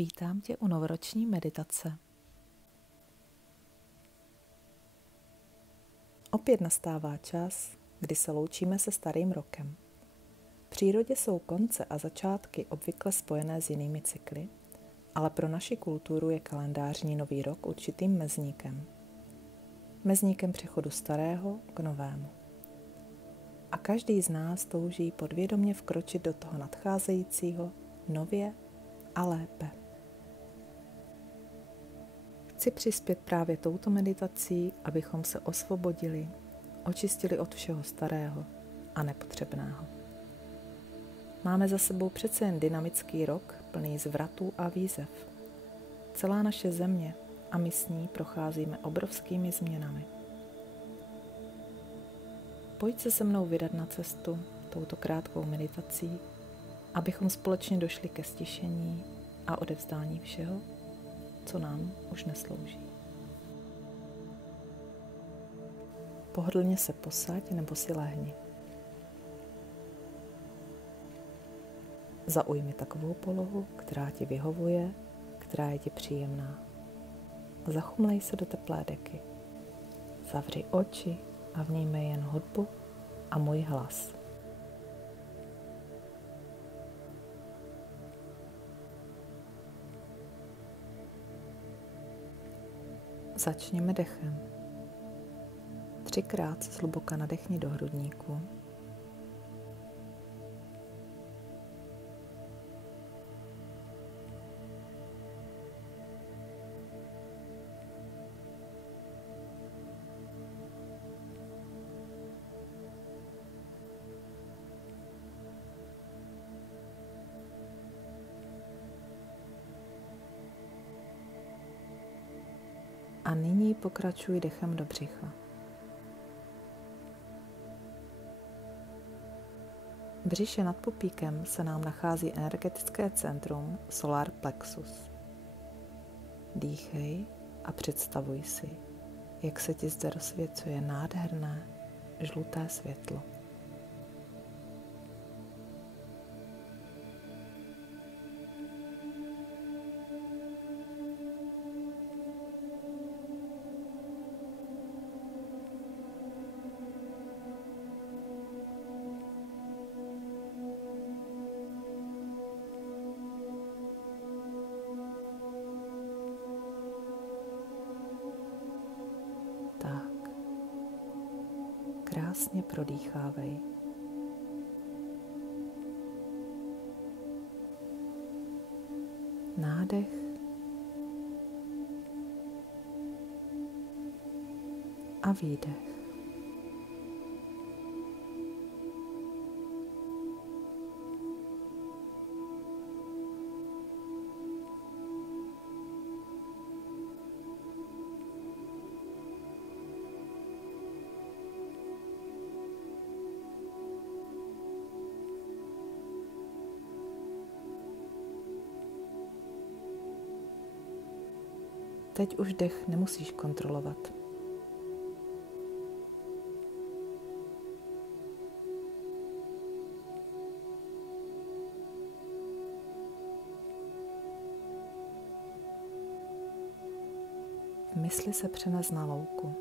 Vítám tě u novoroční meditace. Opět nastává čas, kdy se loučíme se starým rokem. V přírodě jsou konce a začátky obvykle spojené s jinými cykly, ale pro naši kulturu je kalendářní nový rok určitým mezníkem. Mezníkem přechodu starého k novému. A každý z nás touží podvědomě vkročit do toho nadcházejícího nově a lépe. Chci přispět právě touto meditací, abychom se osvobodili, očistili od všeho starého a nepotřebného. Máme za sebou přece jen dynamický rok, plný zvratů a výzev. Celá naše země a my s ní procházíme obrovskými změnami. Pojď se mnou vydat na cestu touto krátkou meditací, abychom společně došli ke stišení a odevzdání všeho, co nám už neslouží. Pohodlně se posaď nebo si lehni. Zaujmi takovou polohu, která ti vyhovuje, která je ti příjemná. Zachumlej se do teplé deky. Zavři oči a vnímej jen hudbu a můj hlas. Začněme dechem. 3krát zhluboka nadechni do hrudníku. A nyní pokračuj dechem do břicha. V břiše nad pupíkem se nám nachází energetické centrum Solar Plexus. Dýchej a představuj si, jak se ti zde rozsvěcuje nádherné žluté světlo. Tak, krásně prodýchávej. Nádech a výdech. Teď už dech nemusíš kontrolovat. V mysli se přenes na louku.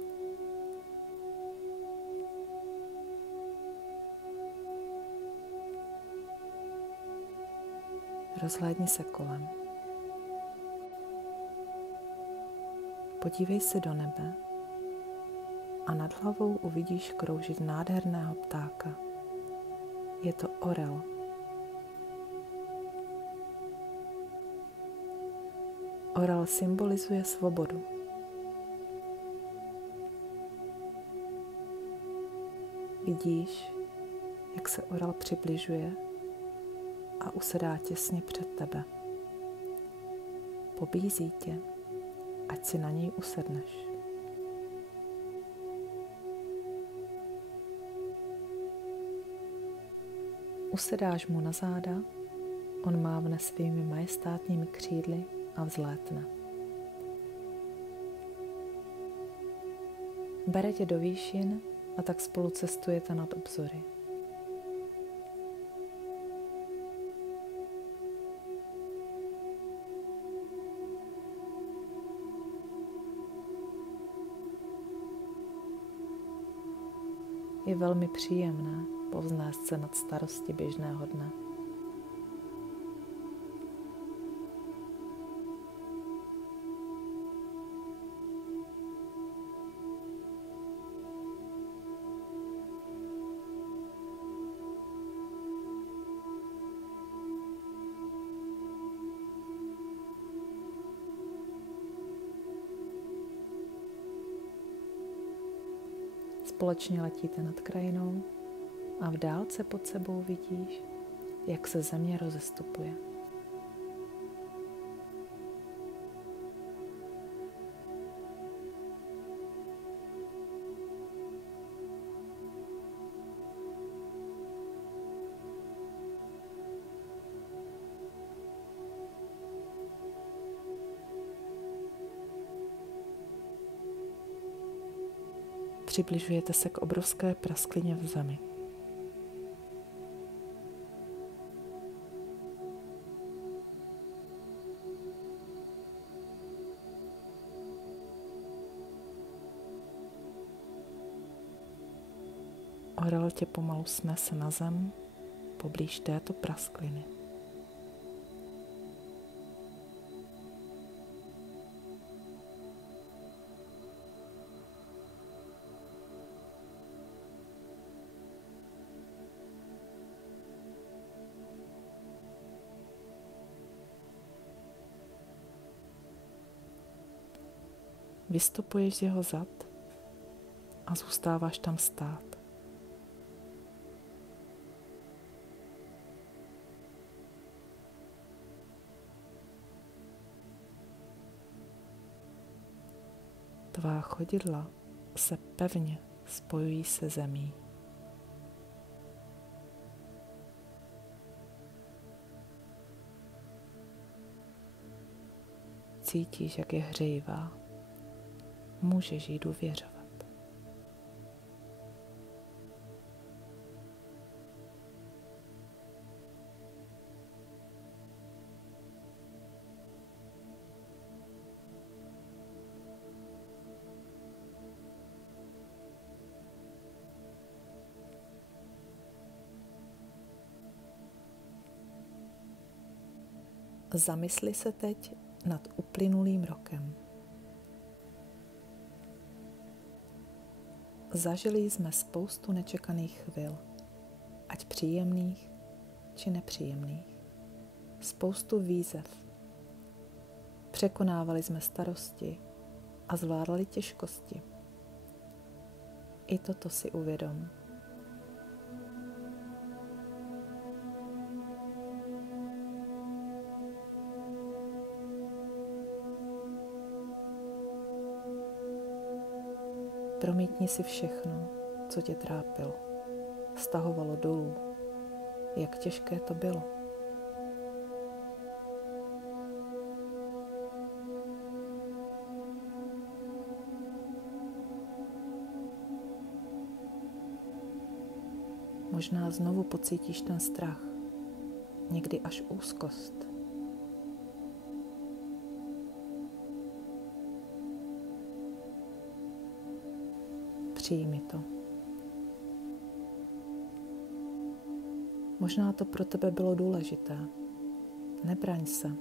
Rozhlédni se kolem. Podívej se do nebe a nad hlavou uvidíš kroužit nádherného ptáka. Je to orel. Orel symbolizuje svobodu. Vidíš, jak se orel přibližuje a usedá těsně před tebe. Pobízí tě, ať si na něj usedneš. Usedáš mu na záda, on mávne svými majestátními křídly a vzlétne. Bere tě do výšin a tak spolu cestujete nad obzory. Je velmi příjemné povznést se nad starosti běžného dne. Společně letíte nad krajinou a v dálce pod sebou vidíš, jak se země rozestupuje. Přibližujete se k obrovské prasklině v zemi. Orel tě pomalu snese na zem poblíž této praskliny. Vystupuješ z jeho zad a zůstáváš tam stát. Tvá chodidla se pevně spojují se zemí. Cítíš, jak je hřejivá. Můžeš jí důvěřovat. Zamysli se teď nad uplynulým rokem. Zažili jsme spoustu nečekaných chvil, ať příjemných, či nepříjemných. Spoustu výzev. Překonávali jsme starosti a zvládali těžkosti. I toto si uvědom. Promítni si všechno, co tě trápilo, stahovalo dolů, jak těžké to bylo. Možná znovu pocítíš ten strach, někdy až úzkost. Přijmi to. Možná to pro tebe bylo důležité. Nebraň se.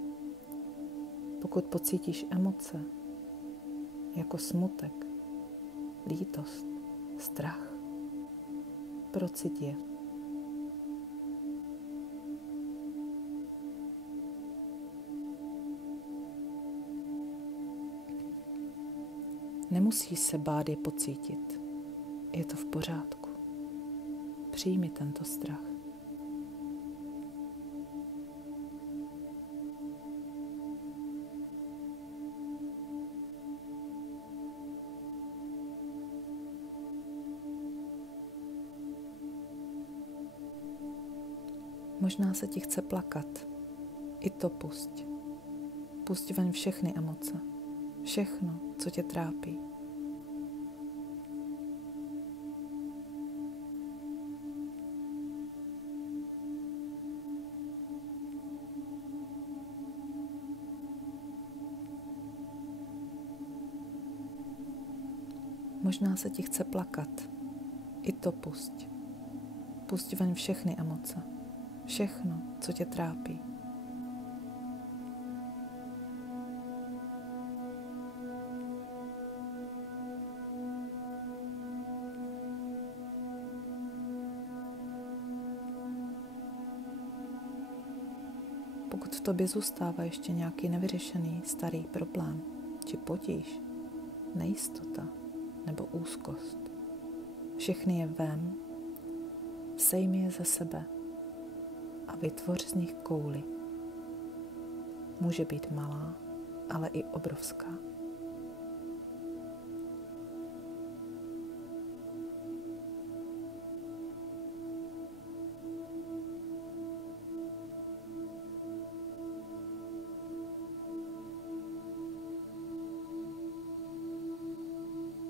Pokud pocítíš emoce, jako smutek, lítost, strach, procit je. Nemusíš se bát je pocítit. Je to v pořádku. Přijmi tento strach. Možná se ti chce plakat. I to pusť. Pusť ven všechny emoce. Všechno, co tě trápí. Možná se ti chce plakat. I to pusť. Pusť ven všechny emoce. Všechno, co tě trápí. Pokud v tobě zůstává ještě nějaký nevyřešený starý problém, či potíž, nejistota nebo úzkost, všechny je vem, sejmi je ze sebe a vytvoř z nich kouli. Může být malá, ale i obrovská.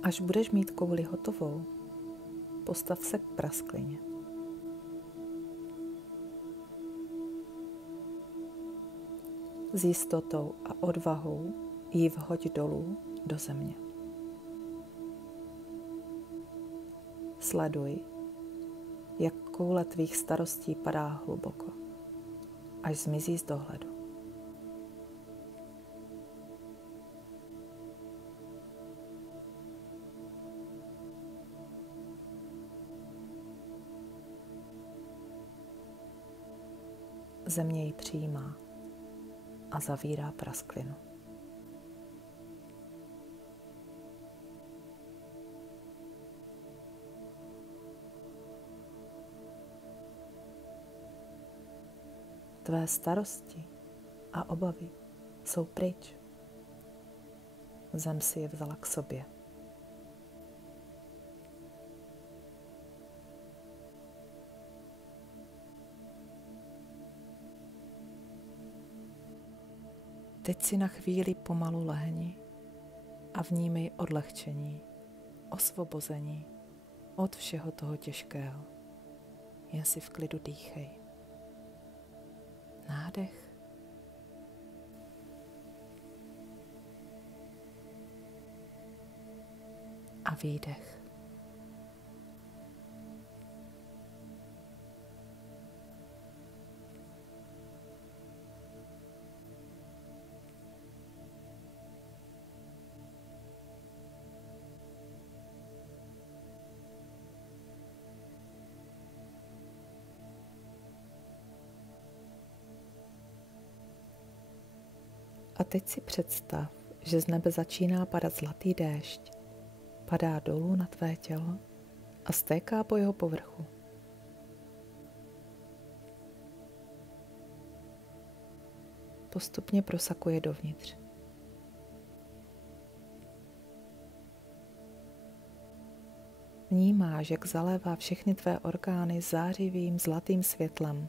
Až budeš mít kouli hotovou, postav se k prasklině. S jistotou a odvahou ji vhoď dolů do země. Sleduj, jak koule tvých starostí padá hluboko, až zmizí z dohledu. Země ji přijímá a zavírá prasklinu. Tvé starosti a obavy jsou pryč. Zem si je vzala k sobě. Teď si na chvíli pomalu lehni a vnímej odlehčení, osvobození od všeho toho těžkého. Jen si v klidu dýchej. Nádech a výdech. A teď si představ, že z nebe začíná padat zlatý déšť. Padá dolů na tvé tělo a stéká po jeho povrchu. Postupně prosakuje dovnitř. Vnímáš, jak zalévá všechny tvé orgány zářivým zlatým světlem.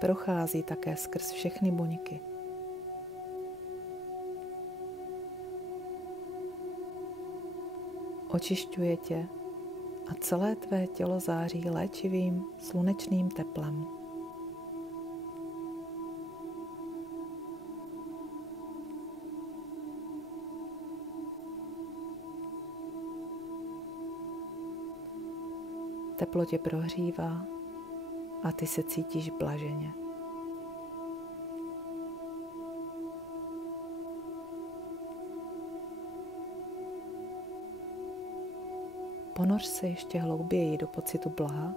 Prochází také skrz všechny buňky. Očišťuje tě a celé tvé tělo září léčivým slunečným teplem. Teplo tě prohřívá a ty se cítíš blaženě. Ponoř se ještě hlouběji do pocitu blaha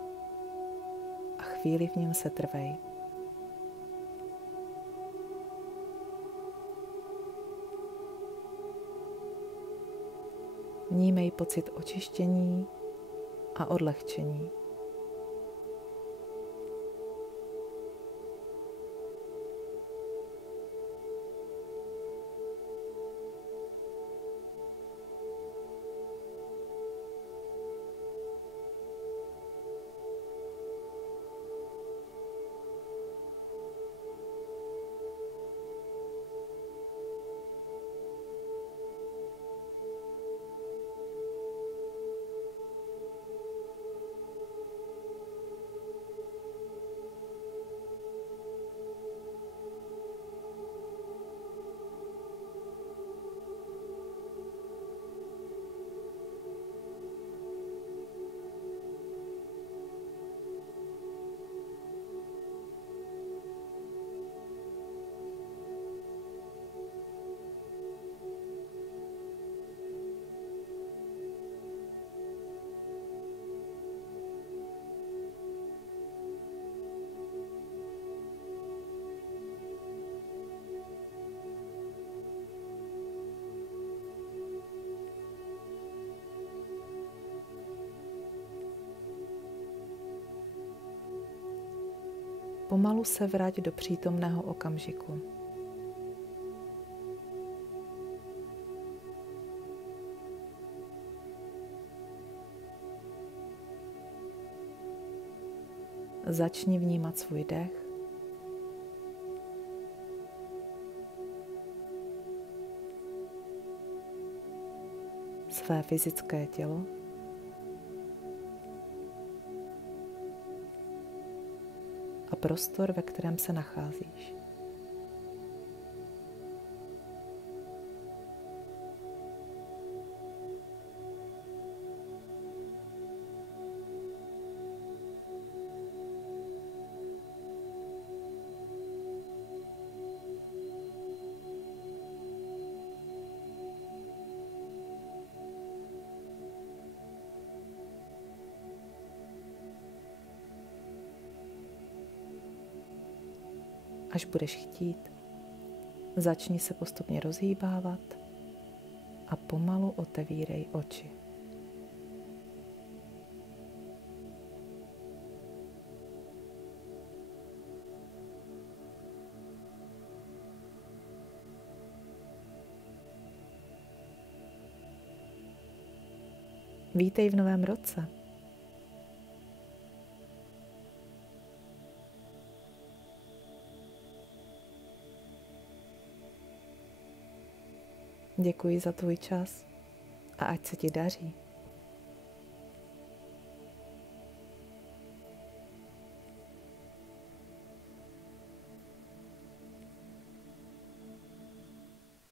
a chvíli v něm se trvej. Vnímej pocit očištění a odlehčení. pomalu se vrať do přítomného okamžiku. Začni vnímat svůj dech, své fyzické tělo a prostor, ve kterém se nacházíš. Až budeš chtít, začni se postupně rozhýbávat a pomalu otevírej oči. Vítej v novém roce. Děkuji za tvůj čas a ať se ti daří.